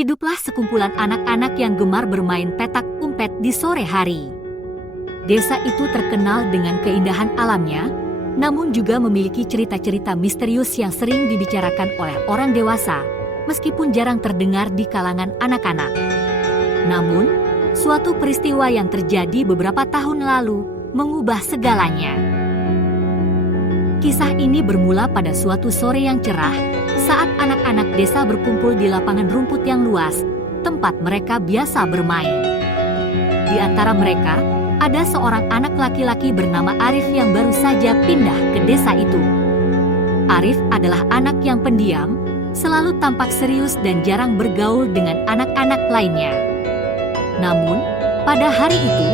Hiduplah sekumpulan anak-anak yang gemar bermain petak umpet di sore hari. Desa itu terkenal dengan keindahan alamnya, namun juga memiliki cerita-cerita misterius yang sering dibicarakan oleh orang dewasa, meskipun jarang terdengar di kalangan anak-anak. Namun, suatu peristiwa yang terjadi beberapa tahun lalu mengubah segalanya. Kisah ini bermula pada suatu sore yang cerah, saat anak-anak desa berkumpul di lapangan rumput yang luas, tempat mereka biasa bermain. Di antara mereka, ada seorang anak laki-laki bernama Arif yang baru saja pindah ke desa itu. Arif adalah anak yang pendiam, selalu tampak serius dan jarang bergaul dengan anak-anak lainnya. Namun, pada hari itu,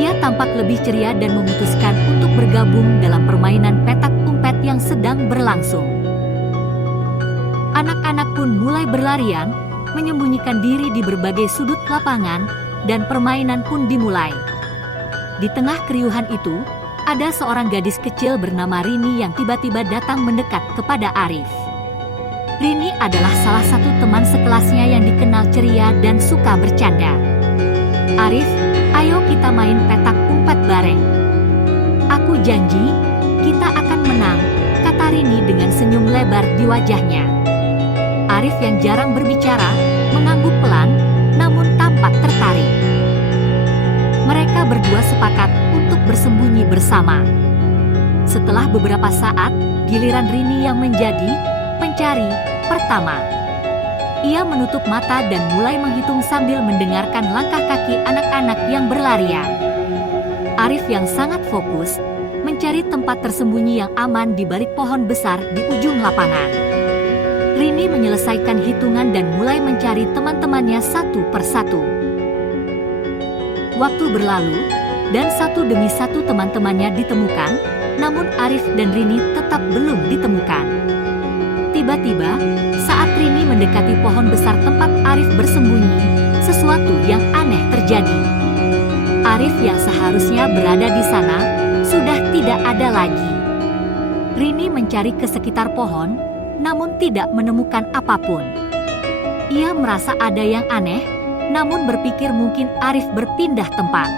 ia tampak lebih ceria dan memutuskan untuk bergabung dalam permainan petak umpet yang sedang berlangsung. Anak-anak pun mulai berlarian, menyembunyikan diri di berbagai sudut lapangan, dan permainan pun dimulai. Di tengah keriuhan itu, ada seorang gadis kecil bernama Rini yang tiba-tiba datang mendekat kepada Arif. Rini adalah salah satu teman sekelasnya yang dikenal ceria dan suka bercanda. "Arif, ayo kita main petak umpet bareng. Aku janji, kita akan menang," kata Rini dengan senyum lebar di wajahnya. Arif yang jarang berbicara, mengangguk pelan, namun tampak tertarik. Mereka berdua sepakat untuk bersembunyi bersama. Setelah beberapa saat, giliran Rini yang menjadi pencari pertama. Ia menutup mata dan mulai menghitung sambil mendengarkan langkah kaki anak-anak yang berlarian. Arif yang sangat fokus, mencari tempat tersembunyi yang aman di balik pohon besar di ujung lapangan. Rini menyelesaikan hitungan dan mulai mencari teman-temannya satu persatu. Waktu berlalu, dan satu demi satu teman-temannya ditemukan, namun Arif dan Rini tetap belum ditemukan. Tiba-tiba, saat Rini mendekati pohon besar tempat Arif bersembunyi, sesuatu yang aneh terjadi. Arif yang seharusnya berada di sana, sudah tidak ada lagi. Rini mencari ke sekitar pohon, namun tidak menemukan apapun. Ia merasa ada yang aneh, namun berpikir mungkin Arif berpindah tempat.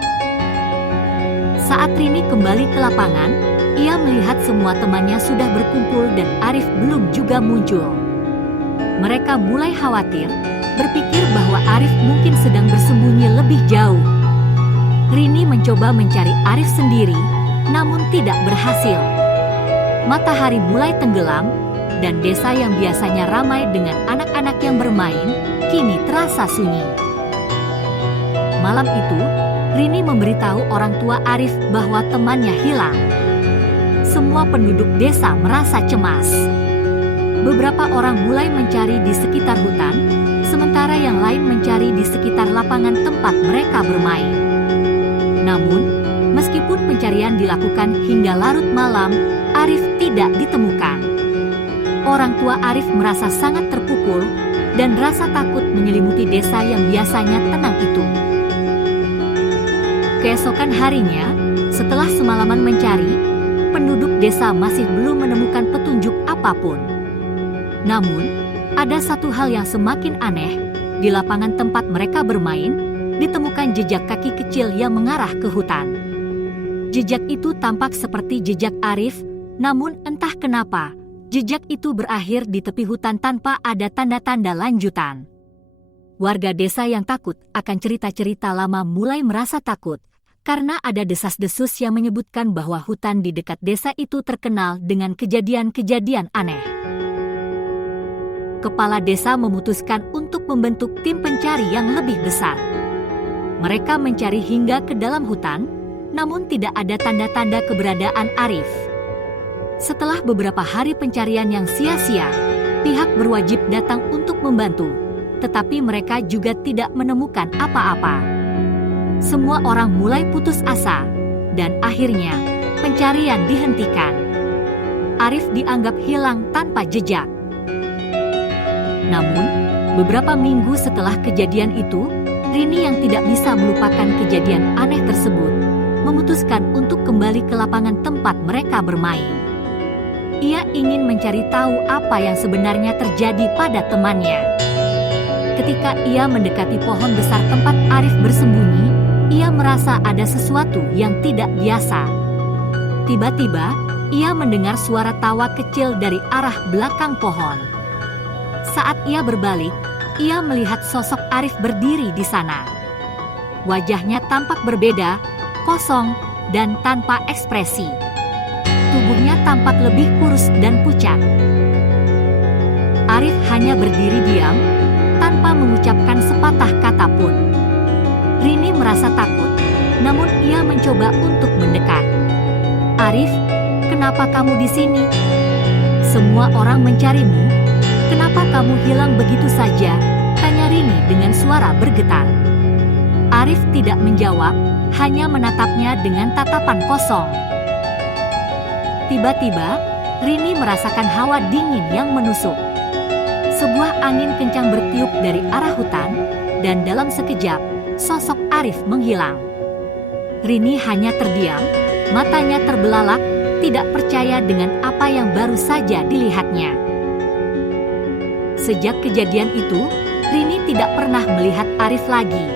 Saat Rini kembali ke lapangan, ia melihat semua temannya sudah berkumpul dan Arif belum juga muncul. Mereka mulai khawatir, berpikir bahwa Arif mungkin sedang bersembunyi lebih jauh. Rini mencoba mencari Arif sendiri, namun tidak berhasil. Matahari mulai tenggelam, dan desa yang biasanya ramai dengan anak-anak yang bermain, kini terasa sunyi. Malam itu, Rini memberitahu orang tua Arif bahwa temannya hilang. Semua penduduk desa merasa cemas. Beberapa orang mulai mencari di sekitar hutan, sementara yang lain mencari di sekitar lapangan tempat mereka bermain. Namun, meskipun pencarian dilakukan hingga larut malam, Arif tidak ditemukan. Orang tua Arif merasa sangat terpukul, dan rasa takut menyelimuti desa yang biasanya tenang itu. Keesokan harinya, setelah semalaman mencari, penduduk desa masih belum menemukan petunjuk apapun. Namun, ada satu hal yang semakin aneh. Di lapangan tempat mereka bermain, ditemukan jejak kaki kecil yang mengarah ke hutan. Jejak itu tampak seperti jejak Arif, namun entah kenapa, jejak itu berakhir di tepi hutan tanpa ada tanda-tanda lanjutan. Warga desa yang takut akan cerita-cerita lama mulai merasa takut, karena ada desas-desus yang menyebutkan bahwa hutan di dekat desa itu terkenal dengan kejadian-kejadian aneh. Kepala desa memutuskan untuk membentuk tim pencari yang lebih besar. Mereka mencari hingga ke dalam hutan, namun tidak ada tanda-tanda keberadaan Arif. Setelah beberapa hari pencarian yang sia-sia, pihak berwajib datang untuk membantu, tetapi mereka juga tidak menemukan apa-apa. Semua orang mulai putus asa, dan akhirnya pencarian dihentikan. Arif dianggap hilang tanpa jejak. Namun, beberapa minggu setelah kejadian itu, Rini yang tidak bisa melupakan kejadian aneh tersebut, memutuskan untuk kembali ke lapangan tempat mereka bermain. Ia ingin mencari tahu apa yang sebenarnya terjadi pada temannya. Ketika ia mendekati pohon besar tempat Arif bersembunyi, ia merasa ada sesuatu yang tidak biasa. Tiba-tiba, ia mendengar suara tawa kecil dari arah belakang pohon. Saat ia berbalik, ia melihat sosok Arif berdiri di sana. Wajahnya tampak berbeda, kosong, dan tanpa ekspresi. Tubuhnya tampak lebih kurus dan pucat. Arif hanya berdiri diam, tanpa mengucapkan sepatah kata pun. Rini merasa takut, namun ia mencoba untuk mendekat. "Arif, kenapa kamu di sini? Semua orang mencarimu. Kenapa kamu hilang begitu saja?" tanya Rini dengan suara bergetar. Arif tidak menjawab, hanya menatapnya dengan tatapan kosong. Tiba-tiba, Rini merasakan hawa dingin yang menusuk. Sebuah angin kencang bertiup dari arah hutan, dan dalam sekejap, sosok Arif menghilang. Rini hanya terdiam, matanya terbelalak, tidak percaya dengan apa yang baru saja dilihatnya. Sejak kejadian itu, Rini tidak pernah melihat Arif lagi.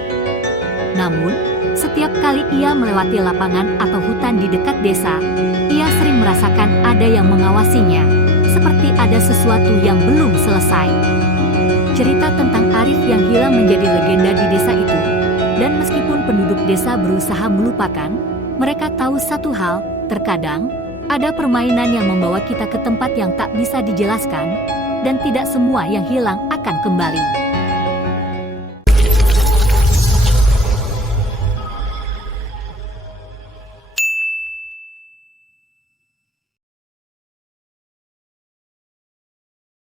Namun, setiap kali ia melewati lapangan atau hutan di dekat desa, ia sering merasakan ada yang mengawasinya. Seperti ada sesuatu yang belum selesai. Cerita tentang Arif yang hilang menjadi legenda di desa itu. Dan meskipun penduduk desa berusaha melupakan, mereka tahu satu hal, terkadang ada permainan yang membawa kita ke tempat yang tak bisa dijelaskan, dan tidak semua yang hilang akan kembali.